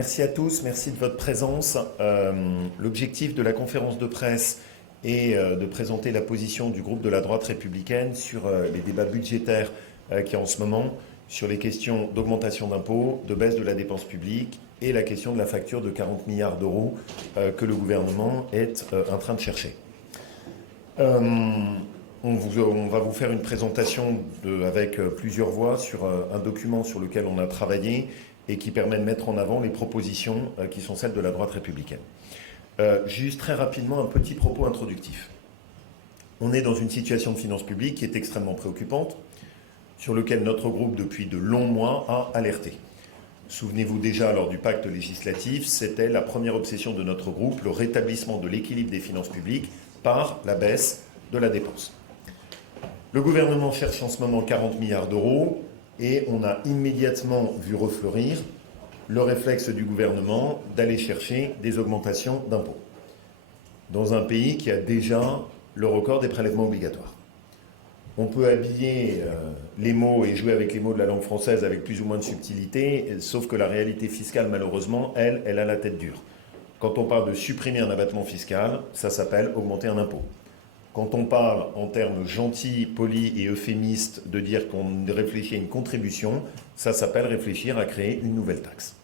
Merci à tous, merci de votre présence. L'objectif de la conférence de presse est de présenter la position du groupe de la droite républicaine sur les débats budgétaires qu'il y a en ce moment, sur les questions d'augmentation d'impôts, de baisse de la dépense publique et la question de la facture de 40 milliards d'euros que le gouvernement est en train de chercher. On va vous faire une présentation avec plusieurs voix sur un document sur lequel on a travaillé et qui permet de mettre en avant les propositions qui sont celles de la droite républicaine. Juste très rapidement, un petit propos introductif. On est dans une situation de finances publiques qui est extrêmement préoccupante, sur lequel notre groupe, depuis de longs mois, a alerté. Souvenez-vous déjà, lors du pacte législatif, c'était la première obsession de notre groupe, le rétablissement de l'équilibre des finances publiques par la baisse de la dépense. Le gouvernement cherche en ce moment 40 milliards d'euros, et on a immédiatement vu refleurir le réflexe du gouvernement d'aller chercher des augmentations d'impôts dans un pays qui a déjà le record des prélèvements obligatoires. On peut habiller les mots et jouer avec les mots de la langue française avec plus ou moins de subtilité, sauf que la réalité fiscale, malheureusement, elle a la tête dure. Quand on parle de supprimer un abattement fiscal, ça s'appelle augmenter un impôt. Quand on parle en termes gentils, polis et euphémistes de dire qu'on réfléchit à une contribution, ça s'appelle réfléchir à créer une nouvelle taxe.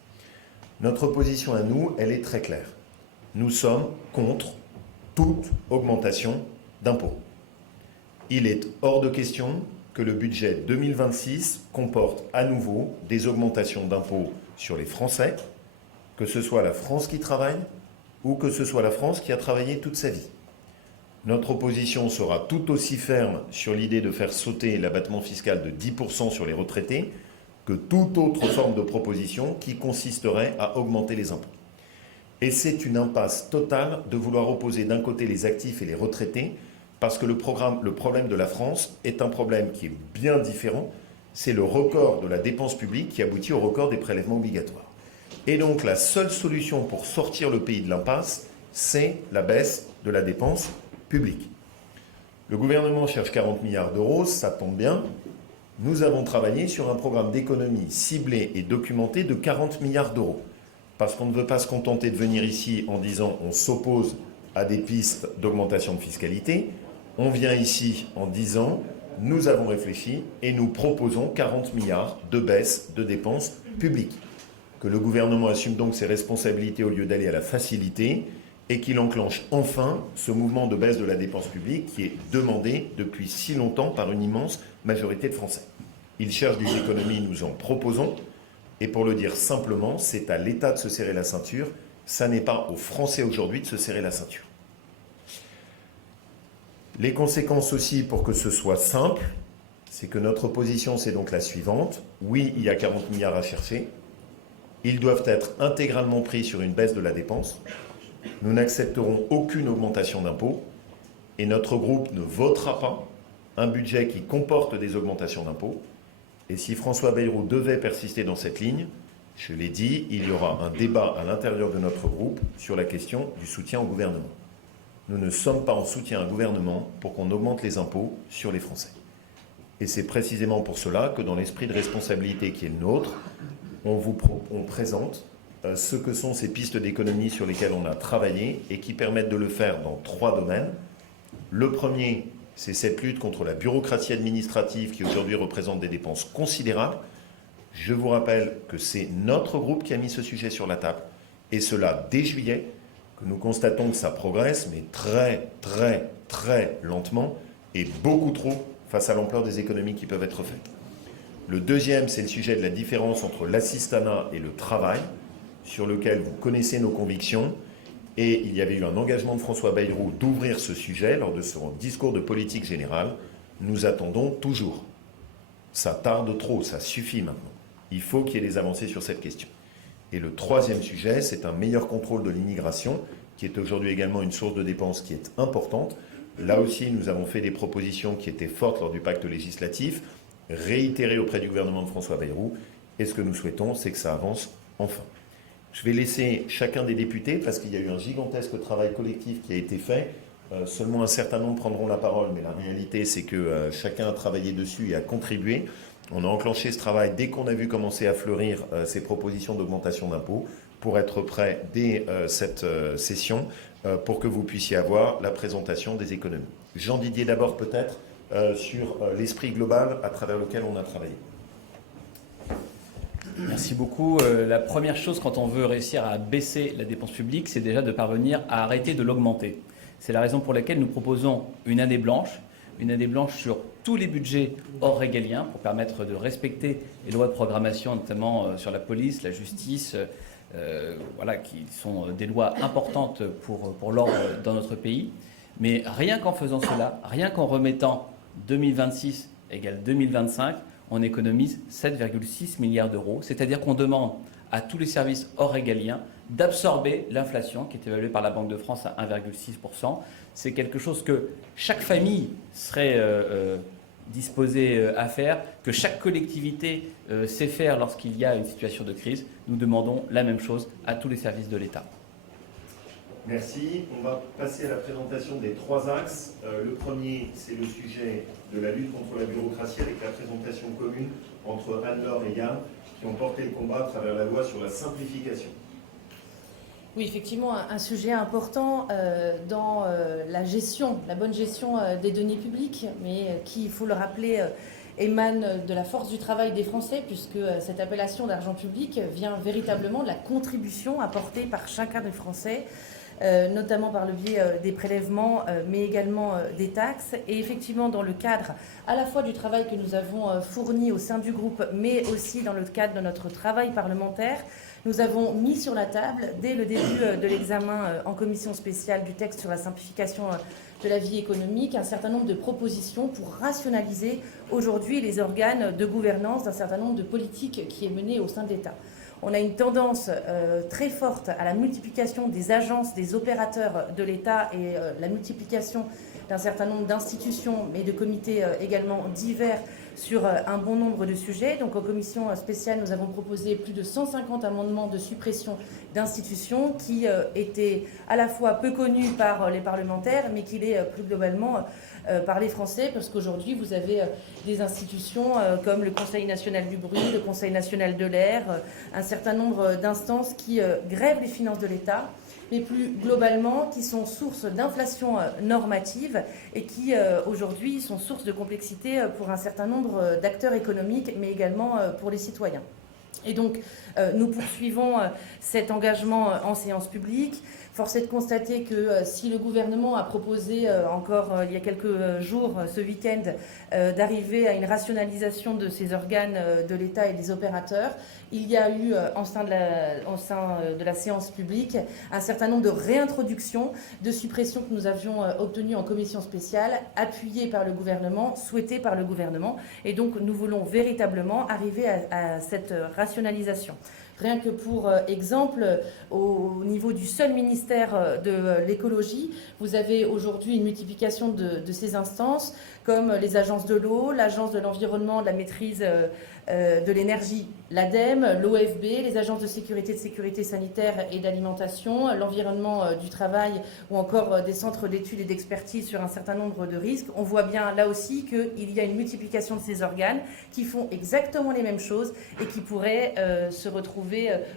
Notre position à nous, elle est très claire. Nous sommes contre toute augmentation d'impôts. Il est hors de question que le budget 2026 comporte à nouveau des augmentations d'impôts sur les Français, que ce soit la France qui travaille ou que ce soit la France qui a travaillé toute sa vie. Notre opposition sera tout aussi ferme sur l'idée de faire sauter l'abattement fiscal de 10% sur les retraités que toute autre forme de proposition qui consisterait à augmenter les impôts. Et c'est une impasse totale de vouloir opposer d'un côté les actifs et les retraités, parce que le problème de la France est un problème qui est bien différent. C'est le record de la dépense publique qui aboutit au record des prélèvements obligatoires. Et donc la seule solution pour sortir le pays de l'impasse, c'est la baisse de la dépense public. Le gouvernement cherche 40 milliards d'euros, ça tombe bien. Nous avons travaillé sur un programme d'économie ciblé et documenté de 40 milliards d'euros. Parce qu'on ne veut pas se contenter de venir ici en disant on s'oppose à des pistes d'augmentation de fiscalité. On vient ici en disant nous avons réfléchi et nous proposons 40 milliards de baisse de dépenses publiques. Que le gouvernement assume donc ses responsabilités au lieu d'aller à la facilité et qu'il enclenche enfin ce mouvement de baisse de la dépense publique qui est demandé depuis si longtemps par une immense majorité de Français. Ils cherchent des économies, nous en proposons, et pour le dire simplement, c'est à l'État de se serrer la ceinture, ça n'est pas aux Français aujourd'hui de se serrer la ceinture. Les conséquences aussi, pour que ce soit simple, c'est que notre position, c'est donc la suivante. Oui, il y a 40 milliards à chercher. Ils doivent être intégralement pris sur une baisse de la dépense. Nous n'accepterons aucune augmentation d'impôts et notre groupe ne votera pas un budget qui comporte des augmentations d'impôts. Et si François Bayrou devait persister dans cette ligne, je l'ai dit, il y aura un débat à l'intérieur de notre groupe sur la question du soutien au gouvernement. Nous ne sommes pas en soutien à un gouvernement pour qu'on augmente les impôts sur les Français. Et c'est précisément pour cela que dans l'esprit de responsabilité qui est le nôtre, on présente ce que sont ces pistes d'économie sur lesquelles on a travaillé et qui permettent de le faire dans 3 domaines. Le premier, c'est cette lutte contre la bureaucratie administrative qui aujourd'hui représente des dépenses considérables. Je vous rappelle que c'est notre groupe qui a mis ce sujet sur la table, et cela dès juillet, que nous constatons que ça progresse, mais très, très, très lentement, et beaucoup trop face à l'ampleur des économies qui peuvent être faites. Le deuxième, c'est le sujet de la différence entre l'assistanat et le travail, sur lequel vous connaissez nos convictions, et il y avait eu un engagement de François Bayrou d'ouvrir ce sujet lors de son discours de politique générale. Nous attendons toujours. Ça tarde trop, ça suffit maintenant. Il faut qu'il y ait des avancées sur cette question. Et le troisième sujet, c'est un meilleur contrôle de l'immigration, qui est aujourd'hui également une source de dépenses qui est importante. Là aussi, nous avons fait des propositions qui étaient fortes lors du pacte législatif, réitérées auprès du gouvernement de François Bayrou, et ce que nous souhaitons, c'est que ça avance enfin. Je vais laisser chacun des députés, parce qu'il y a eu un gigantesque travail collectif qui a été fait. Seulement un certain nombre prendront la parole, mais la réalité, c'est que chacun a travaillé dessus et a contribué. On a enclenché ce travail dès qu'on a vu commencer à fleurir ces propositions d'augmentation d'impôts. pour être prêt dès cette session pour que vous puissiez avoir la présentation des économies. Jean-Didier d'abord peut-être sur l'esprit global à travers lequel on a travaillé. Merci beaucoup. La première chose quand on veut réussir à baisser la dépense publique, c'est déjà de parvenir à arrêter de l'augmenter. C'est la raison pour laquelle nous proposons une année blanche sur tous les budgets hors régaliens pour permettre de respecter les lois de programmation, notamment sur la police, la justice, qui sont des lois importantes pour l'ordre dans notre pays. Mais rien qu'en faisant cela, rien qu'en remettant 2026 égale 2025, on économise 7,6 milliards d'euros. C'est-à-dire qu'on demande à tous les services hors régaliens d'absorber l'inflation qui est évaluée par la Banque de France à 1,6%. C'est quelque chose que chaque famille serait disposée à faire, que chaque collectivité sait faire lorsqu'il y a une situation de crise. Nous demandons la même chose à tous les services de l'État. Merci. On va passer à la présentation des trois axes. Le premier, c'est le sujet de la lutte contre la bureaucratie avec la présentation commune entre Anne-Laure et Yann qui ont porté le combat à travers la loi sur la simplification. Oui, effectivement, un sujet important dans la bonne gestion des deniers publics, mais qui, il faut le rappeler, émane de la force du travail des Français, puisque cette appellation d'argent public vient véritablement de la contribution apportée par chacun des Français, notamment par le biais des prélèvements, mais également des taxes. Et effectivement, dans le cadre à la fois du travail que nous avons fourni au sein du groupe, mais aussi dans le cadre de notre travail parlementaire, nous avons mis sur la table, dès le début de l'examen en commission spéciale du texte sur la simplification de la vie économique, un certain nombre de propositions pour rationaliser aujourd'hui les organes de gouvernance d'un certain nombre de politiques qui est menée au sein de l'État. On a une tendance très forte à la multiplication des agences, des opérateurs de l'État et la multiplication d'un certain nombre d'institutions, mais de comités également divers sur un bon nombre de sujets. Donc en commission spéciale, nous avons proposé plus de 150 amendements de suppression d'institutions qui étaient à la fois peu connues par les parlementaires, mais qui l'est plus globalement par les Français, parce qu'aujourd'hui, vous avez des institutions comme le Conseil national du bruit, le Conseil national de l'air, un certain nombre d'instances qui grèvent les finances de l'État, mais plus globalement qui sont source d'inflation normative et qui aujourd'hui sont source de complexité pour un certain nombre d'acteurs économiques, mais également pour les citoyens. Et donc, nous poursuivons cet engagement en séance publique. Force est de constater que si le gouvernement a proposé encore il y a quelques jours, ce week-end, d'arriver à une rationalisation de ces organes de l'État et des opérateurs, il y a eu au sein de la séance publique un certain nombre de réintroductions, de suppressions que nous avions obtenues en commission spéciale, appuyées par le gouvernement, souhaitées par le gouvernement. Et donc nous voulons véritablement arriver à cette rationalisation. Rien que pour exemple, au niveau du seul ministère de l'écologie, vous avez aujourd'hui une multiplication de ces instances, comme les agences de l'eau, l'agence de l'environnement, de la maîtrise de l'énergie, l'ADEME, l'OFB, les agences de sécurité sanitaire et d'alimentation, l'environnement du travail ou encore des centres d'études et d'expertise sur un certain nombre de risques. On voit bien là aussi qu'il y a une multiplication de ces organes qui font exactement les mêmes choses et qui pourraient se retrouver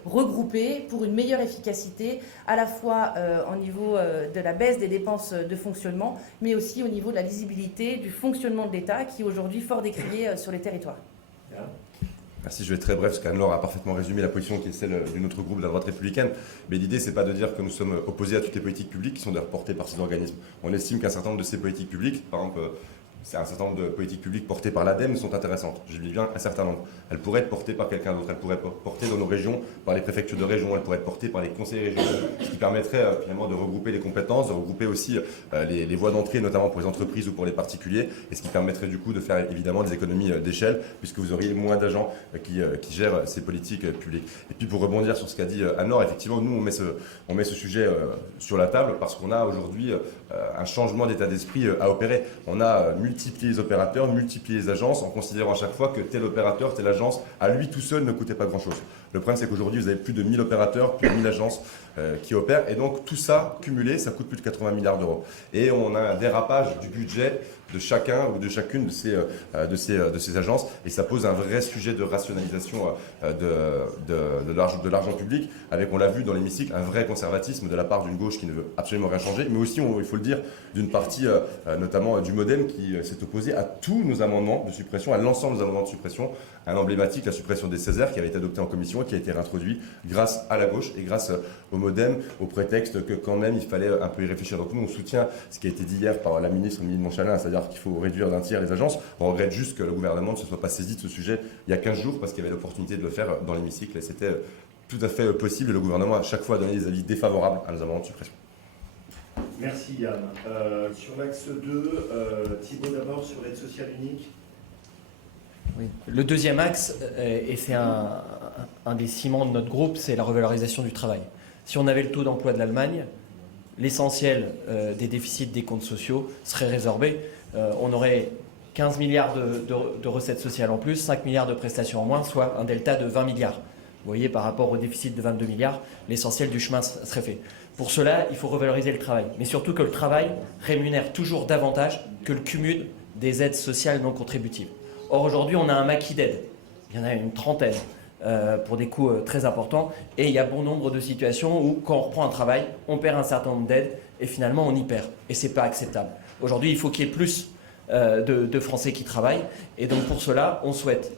regroupés pour une meilleure efficacité, à la fois au niveau de la baisse des dépenses de fonctionnement, mais aussi au niveau de la lisibilité du fonctionnement de l'État qui est aujourd'hui fort décrié sur les territoires. Merci, je vais être très bref parce qu'Anne-Laure a parfaitement résumé la position qui est celle de notre groupe de la droite républicaine. Mais l'idée, c'est pas de dire que nous sommes opposés à toutes les politiques publiques qui sont d'ailleurs portées par ces organismes. On estime qu'un certain nombre de ces politiques publiques, par exemple, c'est un certain nombre de politiques publiques portées par l'ADEME sont intéressantes. Je dis bien un certain nombre. Elles pourraient être portées par quelqu'un d'autre. Elles pourraient être portées dans nos régions par les préfectures de région. Elles pourraient être portées par les conseils régionaux. Ce qui permettrait finalement de regrouper les compétences, de regrouper aussi les voies d'entrée, notamment pour les entreprises ou pour les particuliers. Et ce qui permettrait du coup de faire évidemment des économies d'échelle, puisque vous auriez moins d'agents qui gèrent ces politiques publiques. Et puis pour rebondir sur ce qu'a dit Anne-Laure, effectivement, nous on met ce sujet sur la table parce qu'on a aujourd'hui un changement d'état d'esprit à opérer. On a multiplié les opérateurs, multiplier les agences en considérant à chaque fois que tel opérateur, telle agence, à lui tout seul ne coûtait pas grand-chose. Le problème, c'est qu'aujourd'hui, vous avez plus de 1000 opérateurs, plus de 1000 agences qui opèrent. Et donc, tout ça, cumulé, ça coûte plus de 80 milliards d'euros. Et on a un dérapage du budget de chacun ou de chacune de ces agences. Et ça pose un vrai sujet de rationalisation de l'argent public, avec, on l'a vu dans l'hémicycle, un vrai conservatisme de la part d'une gauche qui ne veut absolument rien changer, mais aussi, il faut le dire, d'une partie, notamment du MoDem, qui s'est opposé à tous nos amendements de suppression, à l'ensemble de nos amendements de suppression. Un emblématique, la suppression des Césaires, qui avait été adopté en commission et qui a été réintroduit grâce à la gauche et grâce au MoDem, au prétexte que quand même il fallait un peu y réfléchir. Donc nous, on soutient ce qui a été dit hier par la ministre Mylène Montchalin, c'est-à-dire qu'il faut réduire d'un tiers les agences. On regrette juste que le gouvernement ne se soit pas saisi de ce sujet il y a 15 jours parce qu'il y avait l'opportunité de le faire dans l'hémicycle et c'était tout à fait possible. Et le gouvernement a chaque fois donné des avis défavorables à nos amendements de suppression. Merci Yann. Sur l'axe 2, Thibaut d'abord sur l'aide sociale unique. Oui. Le deuxième axe, et c'est un des ciments de notre groupe, c'est la revalorisation du travail. Si on avait le taux d'emploi de l'Allemagne, l'essentiel des déficits des comptes sociaux serait résorbé. On aurait 15 milliards de recettes sociales en plus, 5 milliards de prestations en moins, soit un delta de 20 milliards. Vous voyez, par rapport au déficit de 22 milliards, l'essentiel du chemin serait fait. Pour cela, il faut revaloriser le travail, mais surtout que le travail rémunère toujours davantage que le cumul des aides sociales non contributives. Or, aujourd'hui, on a un maquis d'aides. Il y en a une trentaine pour des coûts très importants. Et il y a bon nombre de situations où, quand on reprend un travail, on perd un certain nombre d'aides et finalement, on y perd. Et ce n'est pas acceptable. Aujourd'hui, il faut qu'il y ait plus de Français qui travaillent. Et donc, pour cela, on souhaite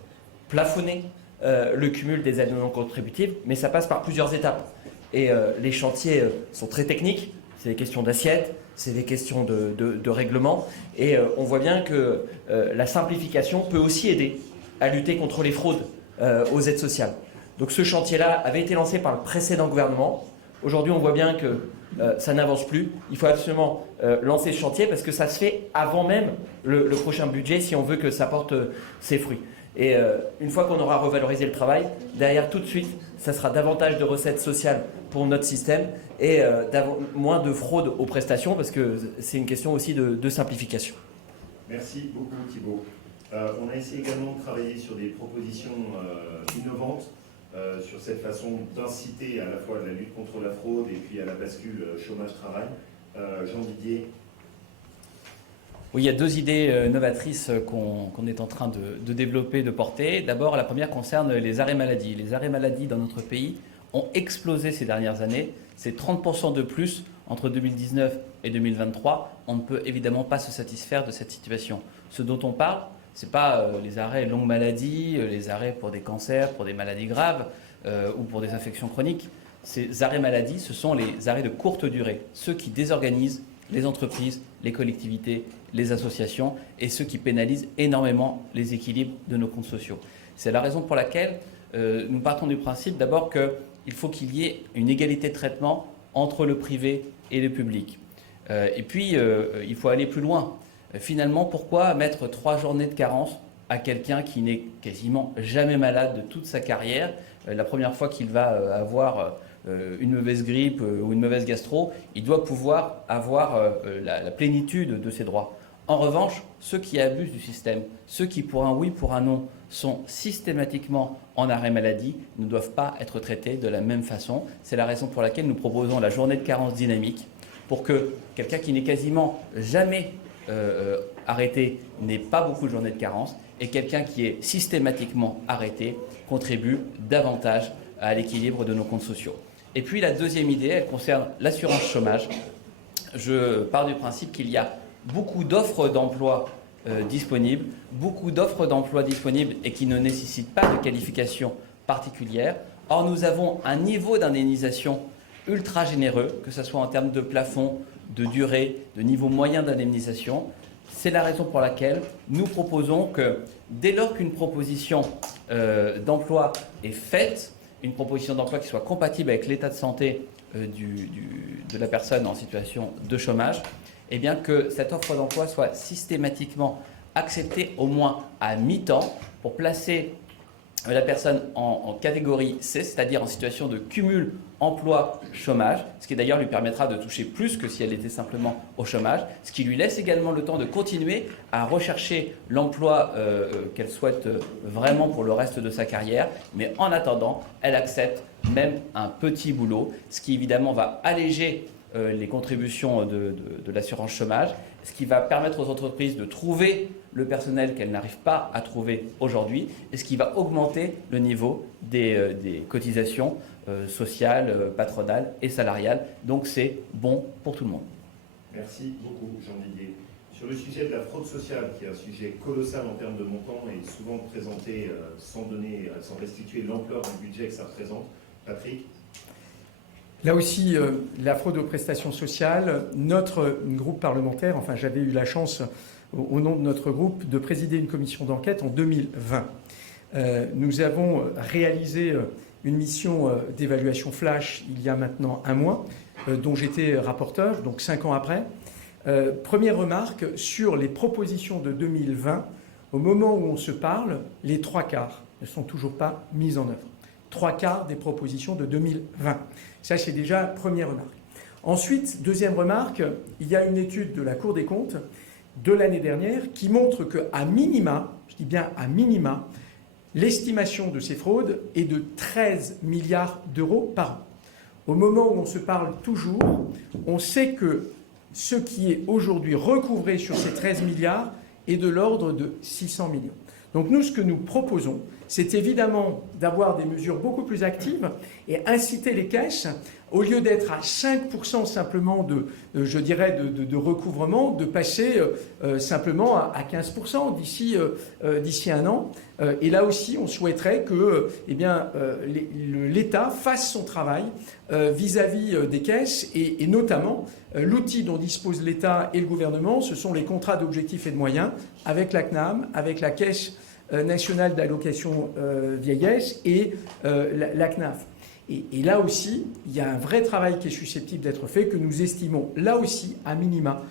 plafonner le cumul des aides non contributives. Mais ça passe par plusieurs étapes. Et les chantiers sont très techniques. C'est des questions d'assiette, c'est des questions de règlement. Et on voit bien que la simplification peut aussi aider à lutter contre les fraudes aux aides sociales. Donc ce chantier-là avait été lancé par le précédent gouvernement. Aujourd'hui, on voit bien que ça n'avance plus. Il faut absolument lancer ce chantier parce que ça se fait avant même le prochain budget si on veut que ça porte ses fruits. Et une fois qu'on aura revalorisé le travail, derrière tout de suite, ça sera davantage de recettes sociales pour notre système et moins de fraude aux prestations parce que c'est une question aussi de simplification. Merci beaucoup Thibaut. On a essayé également de travailler sur des propositions innovantes, sur cette façon d'inciter à la fois à la lutte contre la fraude et puis à la bascule chômage-travail. Jean Didier. Oui, il y a deux idées novatrices qu'on est en train de développer, de porter. D'abord, la première concerne les arrêts maladie. Les arrêts maladie dans notre pays ont explosé ces dernières années. C'est 30% de plus entre 2019 et 2023. On ne peut évidemment pas se satisfaire de cette situation. Ce dont on parle, ce n'est pas les arrêts longue maladie, les arrêts pour des cancers, pour des maladies graves ou pour des infections chroniques. Ces arrêts maladie, ce sont les arrêts de courte durée, ceux qui désorganisent les entreprises, les collectivités, les associations et ceux qui pénalisent énormément les équilibres de nos comptes sociaux. C'est la raison pour laquelle nous partons du principe d'abord qu'il faut qu'il y ait une égalité de traitement entre le privé et le public. Et puis, il faut aller plus loin. Finalement, pourquoi mettre 3 journées de carence à quelqu'un qui n'est quasiment jamais malade de toute sa carrière? La première fois qu'il va avoir une mauvaise grippe ou une mauvaise gastro, il doit pouvoir avoir la plénitude de ses droits. En revanche, ceux qui abusent du système, ceux qui pour un oui, pour un non, sont systématiquement en arrêt maladie, ne doivent pas être traités de la même façon. C'est la raison pour laquelle nous proposons la journée de carence dynamique, pour que quelqu'un qui n'est quasiment jamais arrêté n'ait pas beaucoup de journées de carence, et quelqu'un qui est systématiquement arrêté contribue davantage à l'équilibre de nos comptes sociaux. Et puis la deuxième idée, elle concerne l'assurance chômage. Je pars du principe qu'il y a beaucoup d'offres d'emploi disponibles, et qui ne nécessitent pas de qualification particulière. Or, nous avons un niveau d'indemnisation ultra généreux, que ce soit en termes de plafond, de durée, de niveau moyen d'indemnisation. C'est la raison pour laquelle nous proposons que dès lors qu'une proposition d'emploi est faite, une proposition d'emploi qui soit compatible avec l'état de santé de la personne en situation de chômage, eh bien que cette offre d'emploi soit systématiquement acceptée au moins à mi-temps pour placer la personne en catégorie C, c'est-à-dire en situation de cumul emploi-chômage, ce qui d'ailleurs lui permettra de toucher plus que si elle était simplement au chômage, ce qui lui laisse également le temps de continuer à rechercher l'emploi qu'elle souhaite vraiment pour le reste de sa carrière, mais en attendant, elle accepte même un petit boulot, ce qui évidemment va alléger les contributions de l'assurance chômage, ce qui va permettre aux entreprises de trouver le personnel qu'elles n'arrivent pas à trouver aujourd'hui, et ce qui va augmenter le niveau des cotisations sociales, patronales et salariales. Donc c'est bon pour tout le monde. Merci beaucoup, Jean-Didier. Sur le sujet de la fraude sociale, qui est un sujet colossal en termes de montant et souvent présenté sans restituer l'ampleur du budget que ça représente, Patrick? Là aussi, la fraude aux prestations sociales, notre groupe parlementaire, enfin j'avais eu la chance au nom de notre groupe de présider une commission d'enquête en 2020. Nous avons réalisé une mission d'évaluation flash il y a maintenant un mois, dont j'étais rapporteur, donc 5 ans après. Première remarque, sur les propositions de 2020, au moment où on se parle, les 3/4 ne sont toujours pas mises en œuvre. 3/4 des propositions de 2020. Ça, c'est déjà première remarque. Ensuite, deuxième remarque, il y a une étude de la Cour des comptes de l'année dernière qui montre qu'à minima, je dis bien à minima, l'estimation de ces fraudes est de 13 milliards d'euros par an. Au moment où on se parle toujours, on sait que ce qui est aujourd'hui recouvré sur ces 13 milliards est de l'ordre de 600 millions. Donc nous, ce que nous proposons, c'est évidemment d'avoir des mesures beaucoup plus actives et inciter les caisses, au lieu d'être à 5% simplement de recouvrement, de passer simplement à 15% d'ici un an. Et là aussi, on souhaiterait que l'État fasse son travail vis-à-vis des caisses et notamment l'outil dont disposent l'État et le gouvernement, ce sont les contrats d'objectifs et de moyens avec la CNAM, avec la Caisse nationale d'allocation vieillesse et la CNAF. Et là aussi, il y a un vrai travail qui est susceptible d'être fait, que nous estimons là aussi, à minima,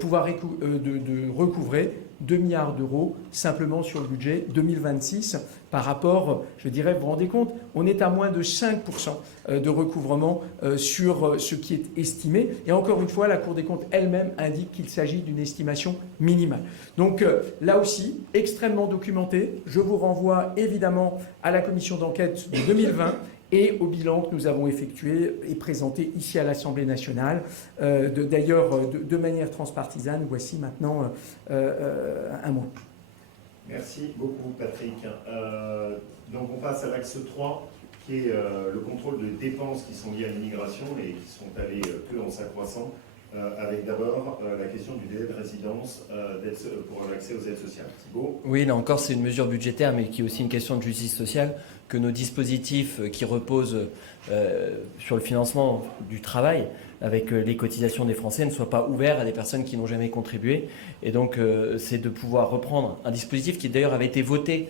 pouvoir de recouvrer 2 milliards d'euros simplement sur le budget 2026 par rapport, je dirais, vous vous rendez compte, on est à moins de 5% de recouvrement sur ce qui est estimé. Et encore une fois, la Cour des comptes elle-même indique qu'il s'agit d'une estimation minimale. Donc là aussi, extrêmement documenté. Je vous renvoie évidemment à la commission d'enquête de 2020 et au bilan que nous avons effectué et présenté ici à l'Assemblée nationale, d'ailleurs de manière transpartisane, voici maintenant un mois. Merci beaucoup, Patrick. Donc on passe à l'axe 3, qui est le contrôle de dépenses qui sont liées à l'immigration et qui sont allées que en s'accroissant, avec d'abord la question du délai de résidence pour l'accès aux aides sociales. Thibault? Oui, là encore, c'est une mesure budgétaire, mais qui est aussi une question de justice sociale, que nos dispositifs qui reposent sur le financement du travail, avec les cotisations des Français, ne soient pas ouverts à des personnes qui n'ont jamais contribué. Et donc, c'est de pouvoir reprendre un dispositif qui d'ailleurs avait été voté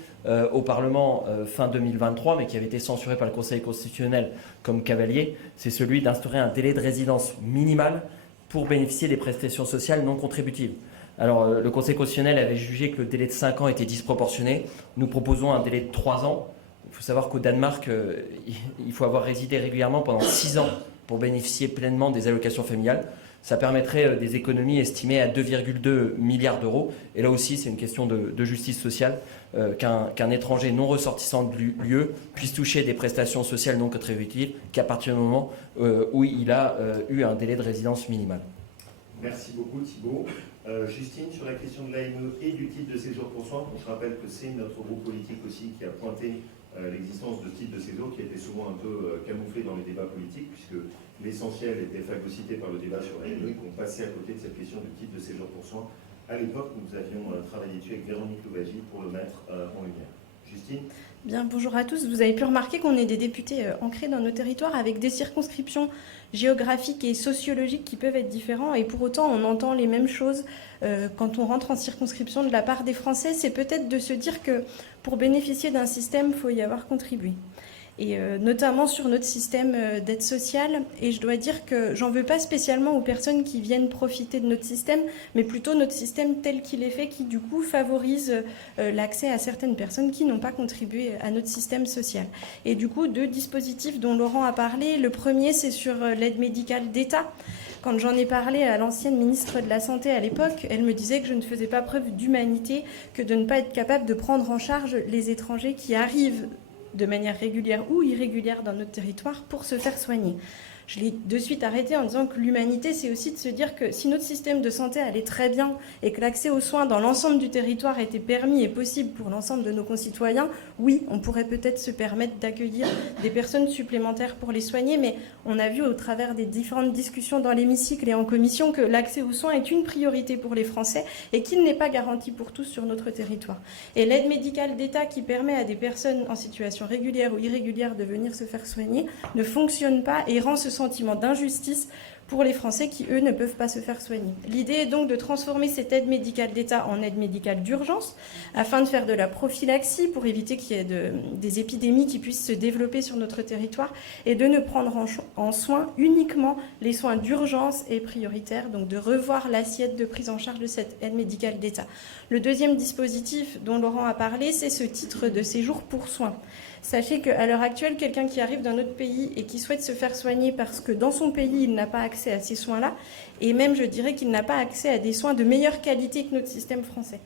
au Parlement fin 2023, mais qui avait été censuré par le Conseil constitutionnel comme cavalier. C'est celui d'instaurer un délai de résidence minimal pour bénéficier des prestations sociales non contributives. Alors, le Conseil constitutionnel avait jugé que le délai de 5 ans était disproportionné. Nous proposons un délai de 3 ans. Il faut savoir qu'au Danemark, il faut avoir résidé régulièrement pendant 6 ans pour bénéficier pleinement des allocations familiales. Ça permettrait des économies estimées à 2,2 milliards d'euros. Et là aussi, c'est une question de justice sociale, qu'un étranger non ressortissant de l'UE puisse toucher des prestations sociales non contributives qu'à partir du moment où il a eu un délai de résidence minimal. Merci beaucoup, Thibault. Justine, sur la question de l'AME et du titre de séjour pour soins, on se rappelle que c'est notre groupe politique aussi qui a pointé l'existence de titres de séjour qui était souvent un peu camouflé dans les débats politiques, puisque l'essentiel était phagocyté par le débat sur l'AME, qu'on passait à côté de cette question du titre de séjour pour soins. À l'époque, nous avions travaillé dessus avec Véronique Louvagie pour le mettre en lumière. Justine? Bien, bonjour à tous. Vous avez pu remarquer qu'on est des députés ancrés dans nos territoires avec des circonscriptions géographiques et sociologiques qui peuvent être différents et pour autant on entend les mêmes choses quand on rentre en circonscription de la part des Français. C'est peut-être de se dire que pour bénéficier d'un système, il faut y avoir contribué. et notamment sur notre système d'aide sociale. Et je dois dire que j'en veux pas spécialement aux personnes qui viennent profiter de notre système, mais plutôt notre système tel qu'il est fait, qui du coup favorise l'accès à certaines personnes qui n'ont pas contribué à notre système social. Et du coup, 2 dispositifs dont Laurent a parlé. Le premier, c'est sur l'aide médicale d'État. Quand j'en ai parlé à l'ancienne ministre de la Santé à l'époque, elle me disait que je ne faisais pas preuve d'humanité que de ne pas être capable de prendre en charge les étrangers qui arrivent de manière régulière ou irrégulière dans notre territoire pour se faire soigner. Je l'ai de suite arrêté en disant que l'humanité, c'est aussi de se dire que si notre système de santé allait très bien et que l'accès aux soins dans l'ensemble du territoire était permis et possible pour l'ensemble de nos concitoyens, oui, on pourrait peut-être se permettre d'accueillir des personnes supplémentaires pour les soigner, mais on a vu au travers des différentes discussions dans l'hémicycle et en commission que l'accès aux soins est une priorité pour les Français et qu'il n'est pas garanti pour tous sur notre territoire. Et l'aide médicale d'État qui permet à des personnes en situation régulière ou irrégulière de venir se faire soigner ne fonctionne pas et rend ce sentiment d'injustice pour les Français qui, eux, ne peuvent pas se faire soigner. L'idée est donc de transformer cette aide médicale d'État en aide médicale d'urgence afin de faire de la prophylaxie pour éviter qu'il y ait des épidémies qui puissent se développer sur notre territoire et de ne prendre en soin uniquement les soins d'urgence et prioritaires, donc de revoir l'assiette de prise en charge de cette aide médicale d'État. Le deuxième dispositif dont Laurent a parlé, c'est ce titre de séjour pour soins. Sachez qu'à l'heure actuelle, quelqu'un qui arrive d'un autre pays et qui souhaite se faire soigner parce que dans son pays, il n'a pas accès à ces soins-là, et même, je dirais, qu'il n'a pas accès à des soins de meilleure qualité que notre système français,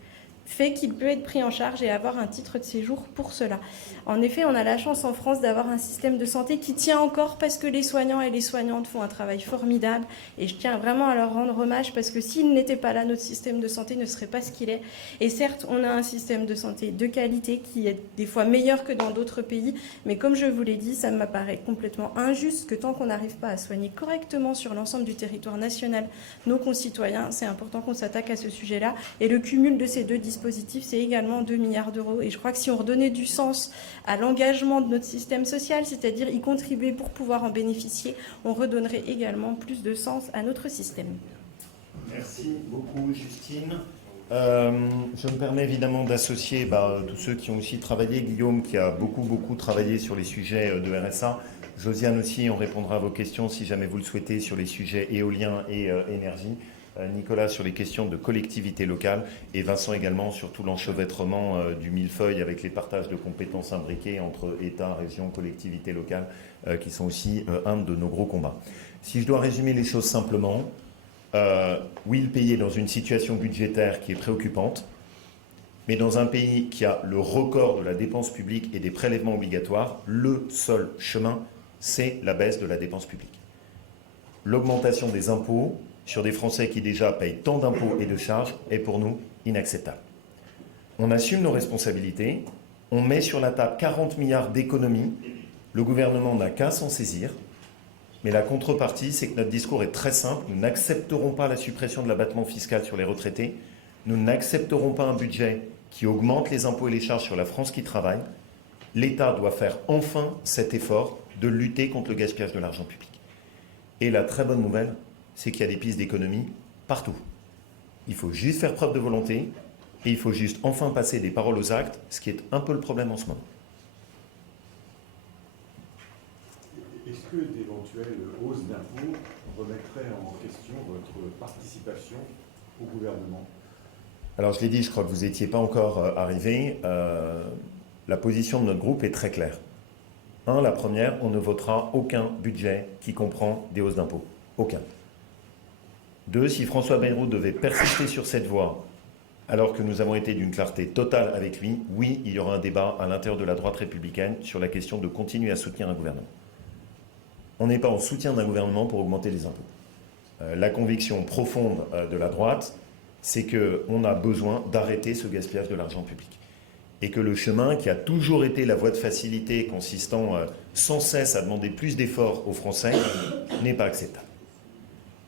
fait qu'il peut être pris en charge et avoir un titre de séjour pour cela. En effet, on a la chance en France d'avoir un système de santé qui tient encore parce que les soignants et les soignantes font un travail formidable et je tiens vraiment à leur rendre hommage parce que s'ils n'étaient pas là, notre système de santé ne serait pas ce qu'il est. Et certes, on a un système de santé de qualité qui est des fois meilleur que dans d'autres pays, mais comme je vous l'ai dit, ça m'apparaît complètement injuste que tant qu'on n'arrive pas à soigner correctement sur l'ensemble du territoire national nos concitoyens, c'est important qu'on s'attaque à ce sujet-là. Et le cumul de ces 2 dispositifs, c'est également 2 milliards d'euros. Et je crois que si on redonnait du sens à l'engagement de notre système social, c'est-à-dire y contribuer pour pouvoir en bénéficier, on redonnerait également plus de sens à notre système. Merci beaucoup, Justine. Je me permets évidemment d'associer tous ceux qui ont aussi travaillé. Guillaume, qui a beaucoup travaillé sur les sujets de RSA. Josiane aussi, on répondra à vos questions si jamais vous le souhaitez sur les sujets éolien et énergie. Nicolas sur les questions de collectivité locale et Vincent également sur tout l'enchevêtrement du millefeuille avec les partages de compétences imbriquées entre État, région, collectivité locale qui sont aussi un de nos gros combats. Si je dois résumer les choses simplement, oui, le pays est dans une situation budgétaire qui est préoccupante, mais dans un pays qui a le record de la dépense publique et des prélèvements obligatoires, le seul chemin, c'est la baisse de la dépense publique. L'augmentation des impôts sur des Français qui déjà payent tant d'impôts et de charges est pour nous inacceptable. On assume nos responsabilités, on met sur la table 40 milliards d'économies, le gouvernement n'a qu'à s'en saisir, mais la contrepartie, c'est que notre discours est très simple, nous n'accepterons pas la suppression de l'abattement fiscal sur les retraités, nous n'accepterons pas un budget qui augmente les impôts et les charges sur la France qui travaille. L'État doit faire enfin cet effort de lutter contre le gaspillage de l'argent public. Et la très bonne nouvelle, c'est qu'il y a des pistes d'économie partout. Il faut juste faire preuve de volonté et il faut juste enfin passer des paroles aux actes, ce qui est un peu le problème en ce moment. Est-ce que d'éventuelles hausses d'impôts remettraient en question votre participation au gouvernement? Alors je l'ai dit, je crois que vous n'étiez pas encore arrivé. La position de notre groupe est très claire. La première, on ne votera aucun budget qui comprend des hausses d'impôts. Aucun. 2, si François Bayrou devait persister sur cette voie, alors que nous avons été d'une clarté totale avec lui, oui, il y aura un débat à l'intérieur de la droite républicaine sur la question de continuer à soutenir un gouvernement. On n'est pas en soutien d'un gouvernement pour augmenter les impôts. La conviction profonde de la droite, c'est qu'on a besoin d'arrêter ce gaspillage de l'argent public. Et que le chemin qui a toujours été la voie de facilité consistant sans cesse à demander plus d'efforts aux Français n'est pas acceptable.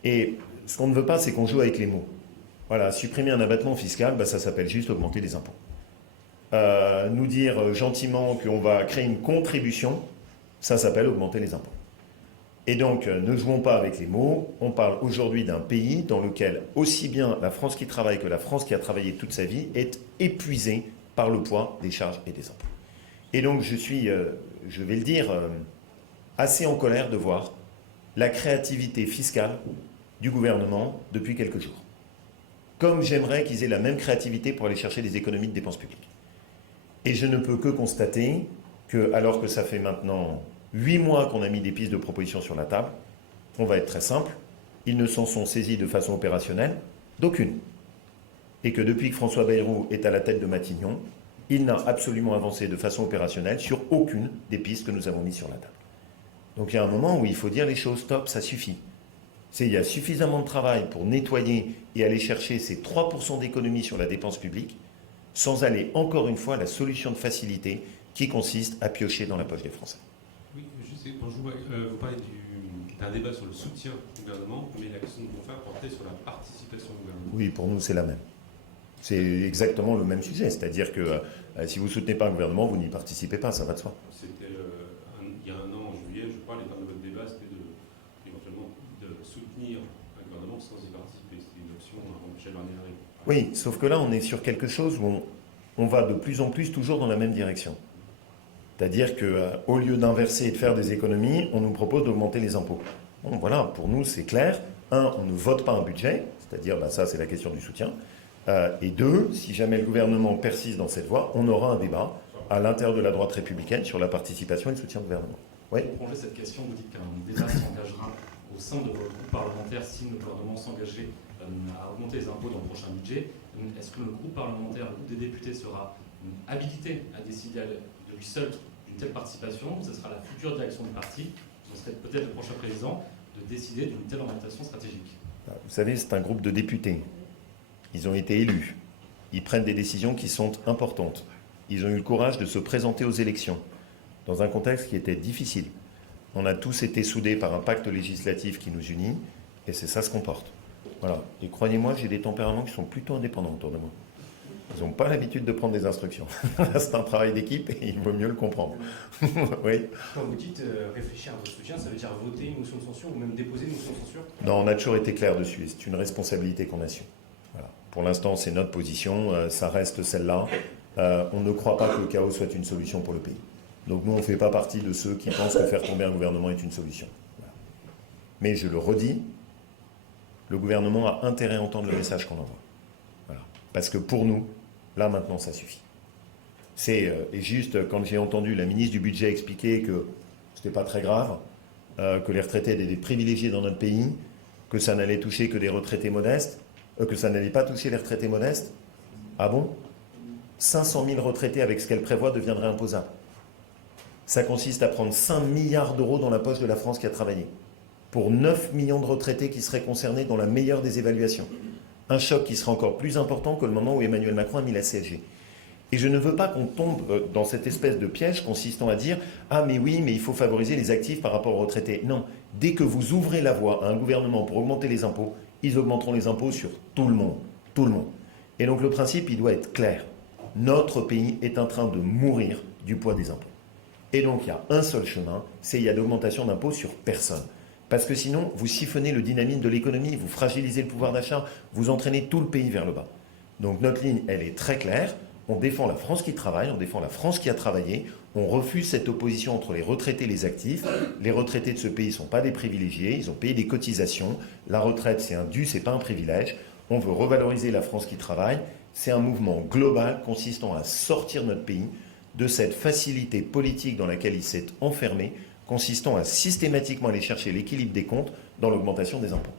Et ce qu'on ne veut pas, c'est qu'on joue avec les mots. Voilà, supprimer un abattement fiscal, ça s'appelle juste augmenter les impôts. Nous dire gentiment qu'on va créer une contribution, ça s'appelle augmenter les impôts. Et donc, ne jouons pas avec les mots. On parle aujourd'hui d'un pays dans lequel aussi bien la France qui travaille que la France qui a travaillé toute sa vie est épuisée par le poids des charges et des impôts. Et donc, je suis je vais le dire, assez en colère de voir la créativité fiscale du gouvernement depuis quelques jours. Comme j'aimerais qu'ils aient la même créativité pour aller chercher des économies de dépenses publiques. Et je ne peux que constater que, alors que ça fait maintenant 8 mois qu'on a mis des pistes de propositions sur la table, on va être très simple, ils ne s'en sont saisis de façon opérationnelle d'aucune. Et que depuis que François Bayrou est à la tête de Matignon, il n'a absolument avancé de façon opérationnelle sur aucune des pistes que nous avons mises sur la table. Donc il y a un moment où il faut dire les choses, stop, ça suffit. Il y a suffisamment de travail pour nettoyer et aller chercher ces 3% d'économie sur la dépense publique, sans aller encore une fois à la solution de facilité qui consiste à piocher dans la poche des Français. Oui, juste, bonjour, vous parlez d'un débat sur le soutien au gouvernement, mais la question de mon frère portait sur la participation au gouvernement. Oui, pour nous, c'est la même. C'est exactement le même sujet, c'est-à-dire que si vous ne soutenez pas un gouvernement, vous n'y participez pas, ça va de soi. C'était il y a un an, en juillet, je crois, les termes de votre débat, c'était éventuellement de soutenir un gouvernement sans y participer. C'était une option avant que Michel Barnier arrive. Oui, sauf que là, on est sur quelque chose où on va de plus en plus toujours dans la même direction. C'est-à-dire qu'au lieu d'inverser et de faire des économies, on nous propose d'augmenter les impôts. Bon, voilà, pour nous, c'est clair. Un, on ne vote pas un budget, c'est-à-dire, ça, c'est la question du soutien. Et deux, si jamais le gouvernement persiste dans cette voie, on aura un débat à l'intérieur de la droite républicaine sur la participation et le soutien au gouvernement. Oui. Pour prolonger cette question, vous dites qu'un débat s'engagera au sein de votre groupe parlementaire si le gouvernement s'engageait à augmenter les impôts dans le prochain budget. Est-ce que le groupe parlementaire, le groupe des députés, sera habilité à décider de lui seul d'une telle participation? Ce sera la future direction du parti, ce serait peut-être le prochain président, de décider d'une telle orientation stratégique. Vous savez, c'est un groupe de députés. Ils ont été élus. Ils prennent des décisions qui sont importantes. Ils ont eu le courage de se présenter aux élections dans un contexte qui était difficile. On a tous été soudés par un pacte législatif qui nous unit, et c'est ça ce qu'on porte. Voilà. Et croyez-moi, j'ai des tempéraments qui sont plutôt indépendants autour de moi. Ils n'ont pas l'habitude de prendre des instructions. C'est un travail d'équipe et il vaut mieux le comprendre. Oui. Quand vous dites réfléchir à votre soutien, ça veut dire voter une motion de censure ou même déposer une motion de censure? Non, on a toujours été clair dessus. C'est une responsabilité qu'on assume. Voilà. Pour l'instant, c'est notre position. Ça reste celle-là. On ne croit pas que le chaos soit une solution pour le pays. Donc nous, on ne fait pas partie de ceux qui pensent que faire tomber un gouvernement est une solution. Voilà. Mais je le redis, le gouvernement a intérêt à entendre le message qu'on envoie. Voilà. Parce que pour nous, là maintenant, ça suffit. Et juste, quand j'ai entendu la ministre du Budget expliquer que ce n'était pas très grave, que les retraités étaient des privilégiés dans notre pays, que ça n'allait toucher que des retraités modestes, que ça n'allait pas toucher les retraités modestes, ah bon? 500 000 retraités avec ce qu'elle prévoit deviendraient imposables. Ça consiste à prendre 5 milliards d'euros dans la poche de la France qui a travaillé, pour 9 millions de retraités qui seraient concernés dans la meilleure des évaluations. Un choc qui sera encore plus important que le moment où Emmanuel Macron a mis la CSG. Et je ne veux pas qu'on tombe dans cette espèce de piège consistant à dire « Ah mais oui, mais il faut favoriser les actifs par rapport aux retraités ». Non, dès que vous ouvrez la voie à un gouvernement pour augmenter les impôts, ils augmenteront les impôts sur tout le monde. Tout le monde. Et donc le principe, il doit être clair. Notre pays est en train de mourir du poids des impôts. Et donc il y a un seul chemin, c'est il y a d'augmentation d'impôts sur personne. Parce que sinon, vous siphonnez le dynamisme de l'économie, vous fragilisez le pouvoir d'achat, vous entraînez tout le pays vers le bas. Donc notre ligne, elle est très claire. On défend la France qui travaille, on défend la France qui a travaillé, on refuse cette opposition entre les retraités et les actifs. Les retraités de ce pays ne sont pas des privilégiés, ils ont payé des cotisations. La retraite, c'est un dû, c'est pas un privilège. On veut revaloriser la France qui travaille. C'est un mouvement global consistant à sortir notre pays de cette facilité politique dans laquelle il s'est enfermé, consistant à systématiquement aller chercher l'équilibre des comptes dans l'augmentation des impôts.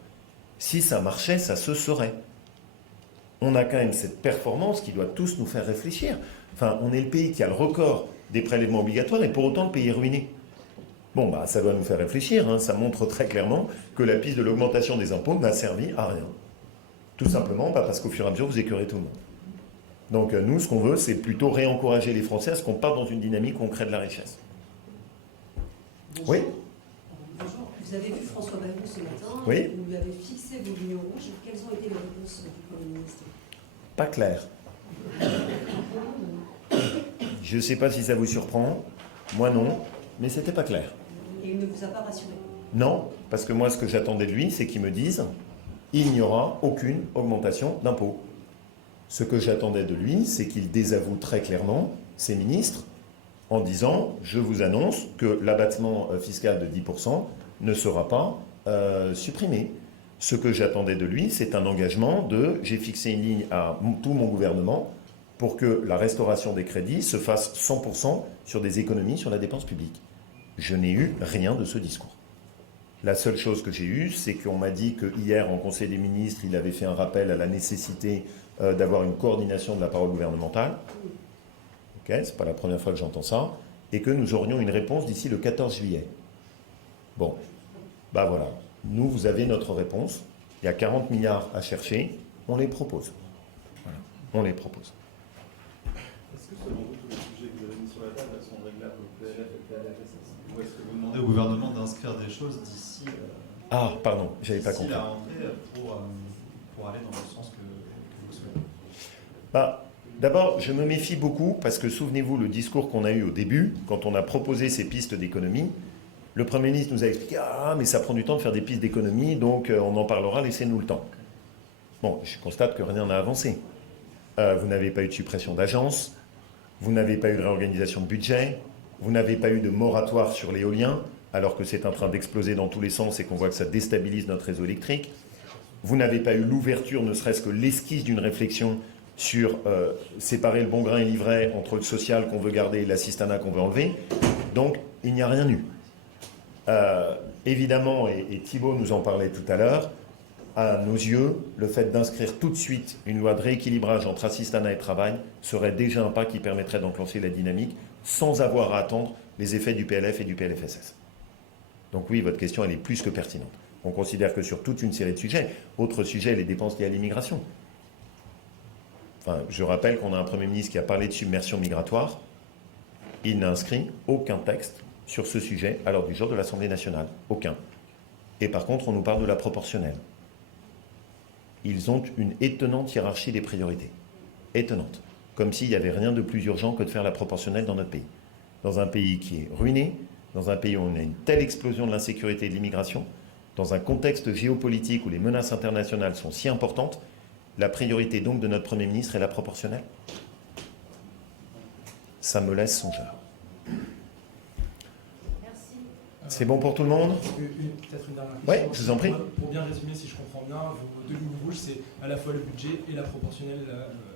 Si ça marchait, ça se saurait. On a quand même cette performance qui doit tous nous faire réfléchir. Enfin, on est le pays qui a le record des prélèvements obligatoires et pour autant le pays est ruiné. Bon, ça doit nous faire réfléchir. Hein. Ça montre très clairement que la piste de l'augmentation des impôts n'a servi à rien. Tout simplement parce qu'au fur et à mesure, vous écœurez tout le monde. Donc nous, ce qu'on veut, c'est plutôt réencourager les Français à ce qu'on parte dans une dynamique où on crée de la richesse. Bonjour. Oui. Bonjour. Vous avez vu François Bayrou ce matin. Oui. Vous lui avez fixé vos lignes rouges. Quelles ont été les réponses du Premier ministre? Pas clair. Je ne sais pas si ça vous surprend. Moi non, mais c'était pas clair. Et il ne vous a pas rassuré? Non, parce que moi, ce que j'attendais de lui, c'est qu'il me dise il n'y aura aucune augmentation d'impôts. Ce que j'attendais de lui, c'est qu'il désavoue très clairement ses ministres en disant « Je vous annonce que l'abattement fiscal de 10% ne sera pas supprimé ». Ce que j'attendais de lui, c'est un engagement de « J'ai fixé une ligne à tout mon gouvernement pour que la restauration des crédits se fasse 100% sur des économies sur la dépense publique ». Je n'ai eu rien de ce discours. La seule chose que j'ai eue, c'est qu'on m'a dit que hier, en Conseil des ministres, il avait fait un rappel à la nécessité d'avoir une coordination de la parole gouvernementale. Ok, c'est pas la première fois que j'entends ça. Et que nous aurions une réponse d'ici le 14 juillet. Bon, bah voilà. Nous, vous avez notre réponse. Il y a 40 milliards à chercher. On les propose. Voilà. On les propose. Est-ce que selon vous, tous les sujets que vous avez mis sur la table sont réglables au PLF et PLFSS? Ou est-ce que vous demandez au gouvernement d'inscrire des choses d'ici Ah, pardon, j'avais pas compris. la rentrée pour aller dans le sens que vous souhaitez? Bah, d'abord, je me méfie beaucoup parce que souvenez-vous le discours qu'on a eu au début, quand on a proposé ces pistes d'économie. Le Premier ministre nous a expliqué « Ah, mais ça prend du temps de faire des pistes d'économie, donc on en parlera, laissez-nous le temps. » Bon, je constate que rien n'a avancé. Vous n'avez pas eu de suppression d'agences, vous n'avez pas eu de réorganisation de budget, vous n'avez pas eu de moratoire sur l'éolien, alors que c'est en train d'exploser dans tous les sens et qu'on voit que ça déstabilise notre réseau électrique. Vous n'avez pas eu l'ouverture, ne serait-ce que l'esquisse d'une réflexion sur séparer le bon grain et l'ivraie entre le social qu'on veut garder et l'assistanat qu'on veut enlever. Donc, il n'y a rien eu. Évidemment, et Thibault nous en parlait tout à l'heure, à nos yeux, le fait d'inscrire tout de suite une loi de rééquilibrage entre assistanat et travail serait déjà un pas qui permettrait d'enclencher la dynamique sans avoir à attendre les effets du PLF et du PLFSS. Donc oui, votre question, elle est plus que pertinente. On considère que sur toute une série de sujets, autre sujet, les dépenses liées à l'immigration. Enfin, je rappelle qu'on a un Premier ministre qui a parlé de submersion migratoire. Il n'a inscrit aucun texte sur ce sujet à l'ordre du jour de l'Assemblée nationale. Aucun. Et par contre, on nous parle de la proportionnelle. Ils ont une étonnante hiérarchie des priorités. Étonnante. Comme s'il n'y avait rien de plus urgent que de faire la proportionnelle dans notre pays. Dans un pays qui est ruiné, dans un pays où on a une telle explosion de l'insécurité et de l'immigration, dans un contexte géopolitique où les menaces internationales sont si importantes, la priorité donc de notre Premier ministre est la proportionnelle. Ça me laisse songeur. C'est bon pour tout le monde? Peut-être une dernière question. Oui, je vous en prie. Pour bien résumer, si je comprends bien, vos deux lignes rouges, c'est à la fois le budget et la proportionnelle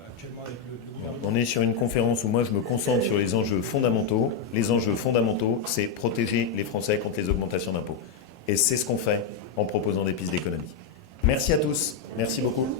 actuellement avec le gouvernement. On est sur une conférence où moi je me concentre sur les enjeux fondamentaux. Les enjeux fondamentaux, c'est protéger les Français contre les augmentations d'impôts. Et c'est ce qu'on fait en proposant des pistes d'économie. Merci à tous. Merci beaucoup.